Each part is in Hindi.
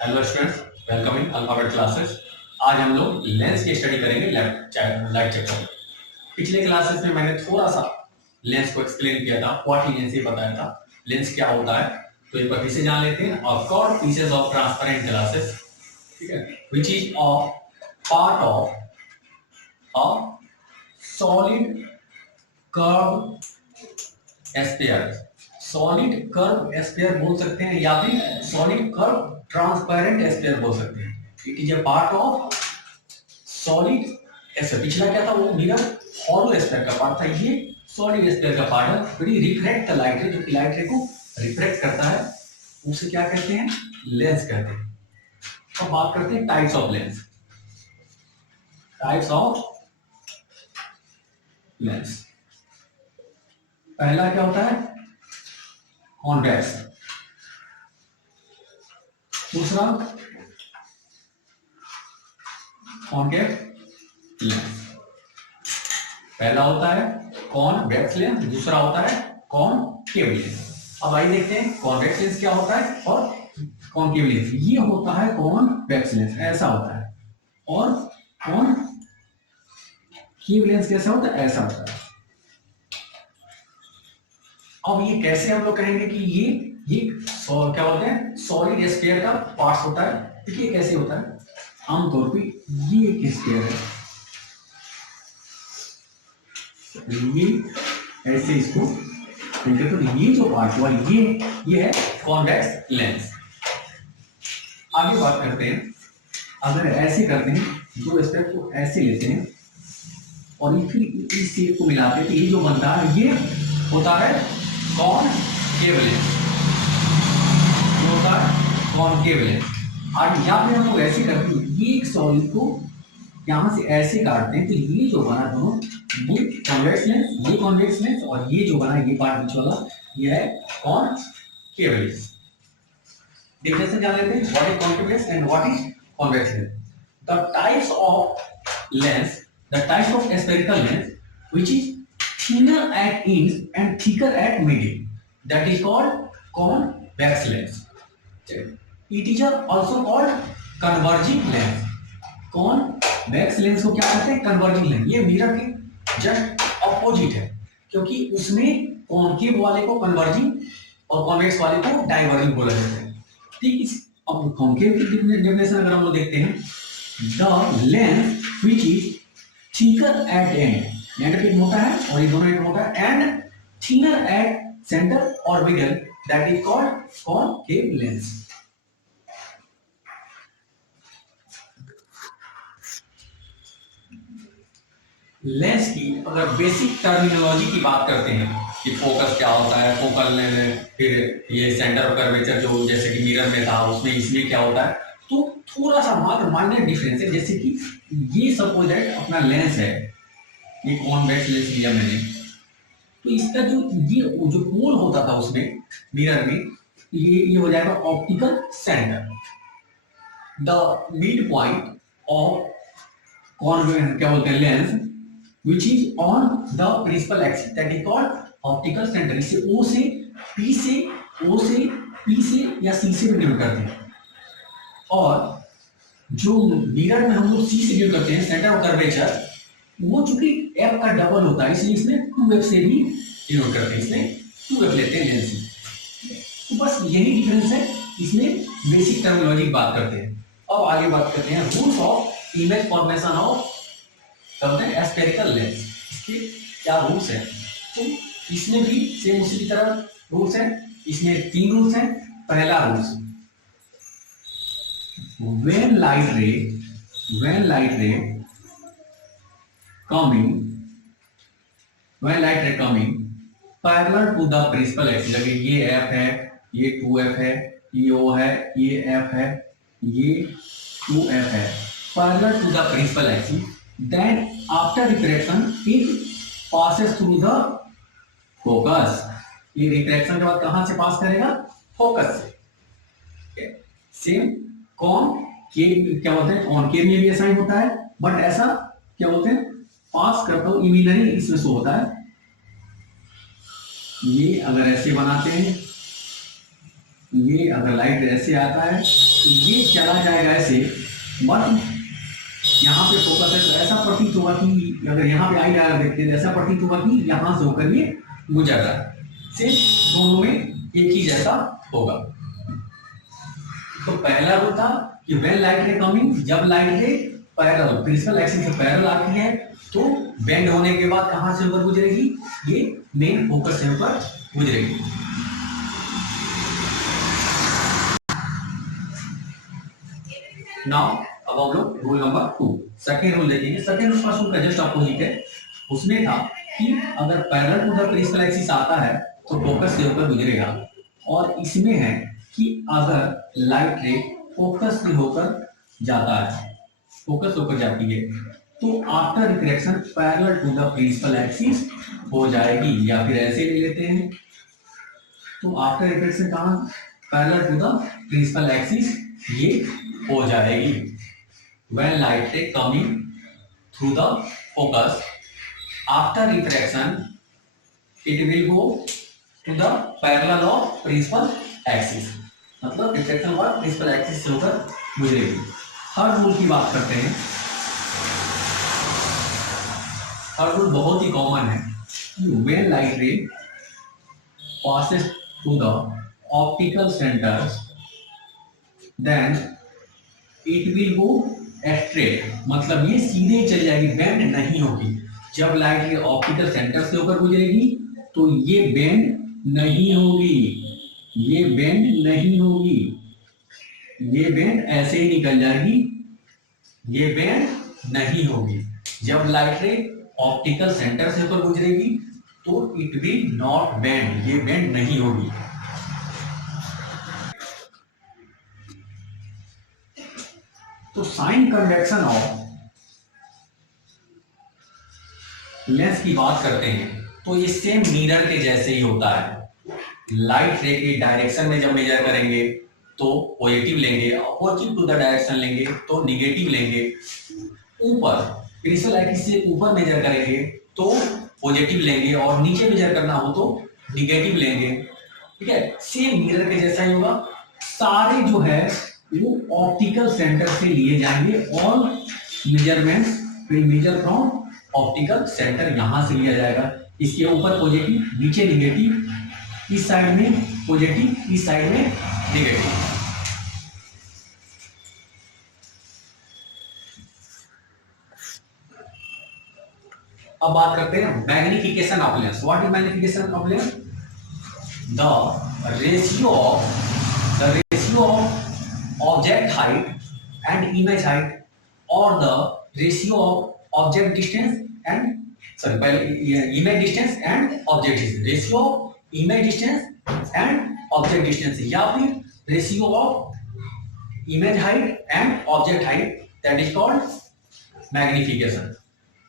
Hello students, welcome in alphabet classes. आज हम लोग लेंस की स्टडी करेंगे लाइट चैप्टर में। पिछले क्लासेस में मैंने थोड़ा सा लेंस को एक्सप्लेन किया था, व्हाट लेंस ये बताया था, लेंस क्या होता है। तो एक बार फिर से जान लेते हैं। और curve pieces of transparent glasses, ठीक है, which is a part of a solid curve sphere. Solid curve sphere बोल सकते हैं या फिर सॉलिड कर्व ट्रांसपेरेंट स्फीयर बोल सकते हैं। It is a part of solid sphere. पिछला क्या था, वो मिरर हॉलो स्फीयर का पार्ट था, ये सॉलिड स्फीयर का पार्ट है। फिर रिफ्रैक्ट द लाइट रे, जो कि लाइट रे को रिफ्लेक्ट करता है, उसे क्या कहते हैं, लेंस कहते हैं। अब बात करते हैं types of lens. Types of lens, पहला क्या होता है, कॉन्वेक्स। दूसरा कॉन्केव लेंस। पहला होता है कॉन्वेक्स लेंस, दूसरा होता है कॉनकेव लेंस। अब आइए देखते हैं कॉन्वेक्स लेंस क्या होता है और कॉनकेव लेंस। ये होता है कॉन्वेक्स लेंस, ऐसा होता है, और कॉनकेव लेंस कैसा होता है, ऐसा होता है। अब ये कैसे हम लोग कहेंगे कि ये क्या बोलते हैं, सॉलिड स्फीयर का पार्ट होता है। देखिए कैसे होता है, आमतौर पे ये एक स्फीयर है, ये ऐसे इसको देखते तो ये जो पार्ट हुआ ये है कॉन्वेक्स लेंस। आगे बात करते हैं, अगर ऐसे करते हैं, दो स्टेप को ऐसे लेते हैं और फिर इस शेप को मिलाते हैं, तो ये जो बनता है ये होता है कॉनकेव लेंस, ये होता है कॉनकेव लेंस। और यहाँ पे हम लोग ऐसे करते हैं, ये एक सॉलिड को यहाँ से ऐसे काटते हैं, तो ये जो बना दोनों, ये कॉन्वेक्स लेंस, ये कॉन्वेक्स लेंस, और ये जो बना ये पार्ट बीच वाला, ये है कॉनकेव लेंस। डिफरेंस जान लेते हैं, what is concave lens and what is convex lens. The types of lens, the types of spherical lens which is thinner at ends and thicker at middle, that is called convex lens. It is also called converging lens. convex lens को क्या कहते हैं, converging lens। ये मिरर के जस्ट अपोजिट है, क्योंकि उसमें कॉनकेव वाले को कन्वर्जिंग और कॉन्वेक्स वाले को डाइवर्जिंग बोला जाता है। ठीक है, अब कॉनकेव की डेफिनेशन अगर हम लोग देखते हैं, the lens which is thicker at and, negative मोटा है और ये दोनों एक मोटा है, एंड थिनर एट सेंटर और middle, that is called concave lens. Lens की अगर बेसिक टर्मिनोलॉजी की बात करते हैं कि फोकस क्या होता है, फोकल लेंस, फिर ये सेंटर ऑफ कर्वेचर जो जैसे कि मिरर में था, उसमें इसमें क्या होता है, तो थोड़ा सा मात्र माइनर डिफरेंस है। जैसे कि ये सपोज दैट अपना लेंस है, ये कॉन्वेक्स लेंस लिया मैंने, तो इसका जो पोल होता था उसमें मिरर में, ये हो जाएगा optical centre. The mid point of क्या बोलते हैं, lens which is on the principal axis, that is called optical center। इसे O से P से या C से भी डिनोट करते हैं, और जो मिरर में हम लोग C से डिनोट करते हैं, सेंटर ऑफ कर्वेचर, वो चूंकि F का डबल होता है, इसलिए इसमें 2F से भी डिनोट करते हैं, इसमें 2F लेते हैं लेंस में। तो बस यही डिफरेंस है, इसमें बेसिक टर्मिनोलॉजी की बात करते हैं। अब आगे बात करते हैं rules of image formation of spherical lens. इसके क्या रूल्स हैं, तो इसमें भी सेम उसी की तरह रूल्स हैं। इसमें 3 रूल्स हैं। पहला rules, when light ray coming parallel to the principal axis, लगे ये F है, ये 2F है, ये O है, ये F है, ये 2F है, parallel to the principal axis, then after refraction it passes through the focus। ये रिफ्रैक्शन के बाद कहां से पास करेगा, फोकस से। सेम कॉनकेव क्या बोलते हैं, कॉनकेव में भी ऐसा ही होता है, बट ऐसा क्या बोलते हैं, पास करता हूं इमेजिनरी इसमें शो होता है। ये अगर ऐसे बनाते हैं ये अगर लाइट ऐसे आता है तो ये चला जाएगा ऐसे, बट यहाँ पे फोकस है तो ऐसा प्रतीत होगा कि अगर यहाँ पे आई डायरेक्ट देखते हैं ऐसा प्रतीत होगा कि यहाँ से होकर ये गुजर रहा है। सिर्फ दोनों में एक ही जैसा होगा। तो पहला रूल था कि व्हेन लाइट रे कमिंग, जब light ray parallel principal axis से पैरेलल आती है तो बेंड होने के बाद कहां से होकर गुजरेगी, ये मेन फोकस से होकर गुजरेगी। नाउ अब हम लोग रूल नंबर 2 सेकेंड रूल देखेंगे। सेकेंड रूल फर्स्ट रूल का जस्ट अपोजिट है। उसमें था कि अगर parallel to the principal axis आता है तो फोकस से होकर गुजरेगा, और इसमें है कि अगर लाइट रे फोकस से होकर जाता है, फोकस होकर जाती है, तो after reflection parallel to the principal axis हो जाएगी। या फिर ऐसे ले लेते हैं, तो आफ्टर रिफ्लेक्शन कहाँ, parallel to the principal axis ये हो जाएगी। When light ray coming through the focus after reflection it will go to the parallel of principal axis, मतलब रिफ्लेक्शन और प्रिंसिपल एक्सिस से होकर गुजरेगी। थर्ड रूल की बात करते हैं। थर्ड रूल बहुत ही कॉमन है। व्हेन लाइट रे passes through the optical centers then it will go straight, मतलब ये सीधे चली जाएगी, बेंड नहीं होगी। जब लाइट रे ऑप्टिकल सेंटर से होकर गुजरेगी तो ये बेंड नहीं होगी, ये बेंड नहीं होगी, ये बेंड ऐसे ही निकल जाएगी, ये बेंड नहीं होगी। जब लाइट रे ऑप्टिकल सेंटर से होकर गुजरेगी तो इट विल नॉट बेंड, ये बेंड नहीं होगी। तो साइन कन्वेक्शन ऑफ लेंस की बात करते हैं तो ये सेम मिरर के जैसे ही होता है। लाइट रे के डायरेक्शन में जब मेजर करेंगे तो पॉजिटिव लेंगे, अपोजिट टू द डायरेक्शन लेंगे तो निगेटिव लेंगे। ऊपर प्रिंसिपल एक्सिस से ऊपर मेजर करेंगे तो पॉजिटिव लेंगे, और नीचे मेजर करना हो तो निगेटिव लेंगे। ठीक है, सेम मिरर के जैसा ही होगा। सारे जो है वो ऑप्टिकल सेंटर से लिए जाएंगे, all measurements will measure from optical centre, यहां से लिया जाएगा। इसके ऊपर पॉजिटिव, नीचे निगेटिव, इस साइड में पॉजिटिव, इस साइड में निगेटिव। अब बात करते हैं magnification of lens. What is magnification of lens? The ratio of object height and image height, or the ratio of object distance and image distance and object distance, ratio of image distance and object distance, या फिर ratio of image height and object height, that is called magnification.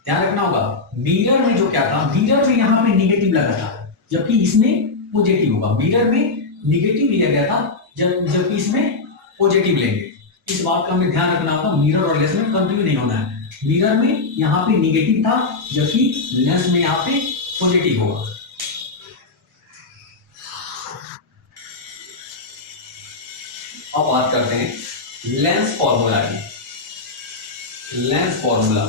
ध्यान रखना होगा, मिरर में जो क्या था, मिरर में यहाँ पे निगेटिव लगा था जबकि इसमें पॉजिटिव होगा। मिरर में निगेटिव लिया गया था जबकि इसमें पॉजिटिव लेंगे। इस बात का हमें ध्यान रखना होगा, मिरर और लेंस में कंफ्यूज नहीं होना है। मिरर में यहाँ पे निगेटिव था जबकि लेंस में यहाँ पे पॉजिटिव होगा। अब बात करते हैं लेंस फॉर्मूला की। Lens formula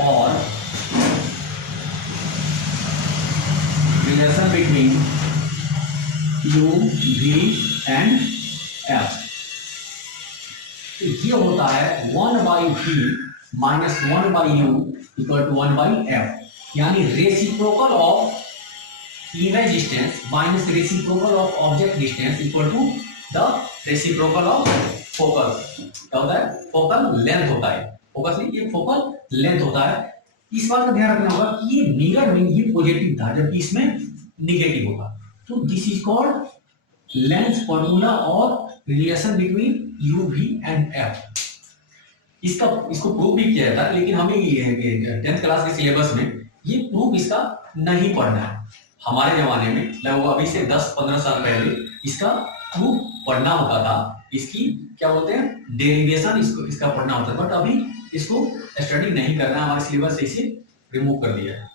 or relation between U, V and F, ये होता है 1/V minus 1/U equal to 1/F, यानी reciprocal of image distance minus reciprocal of object distance equal to the reciprocal of focal. क्या होता है? फोकल लेंथ होता है, फोकस नहीं, ये फोकल लेंथ होता है। इस बात का ध्यान रखना होगा कि ये मिरर में ये पॉजिटिव था जबकि इसमें निगेटिव होगा। तो this is called lens formula or relation between U, V and F। इसको प्रूव भी किया जाता है, लेकिन हमें ये 10th क्लास के सिलेबस में ये प्रूफ इसका नहीं पढ़ना है। हमारे जमाने में लगभग अभी से 10-15 साल पहले इसका प्रूफ पढ़ना होता था। इसकी क्या बोलते हैं, डेरिवेशन, इसका पढ़ना होता है, बट अभी इसको स्टडी नहीं करना है, हमारे सिलेबस से इसे रिमूव कर दिया है।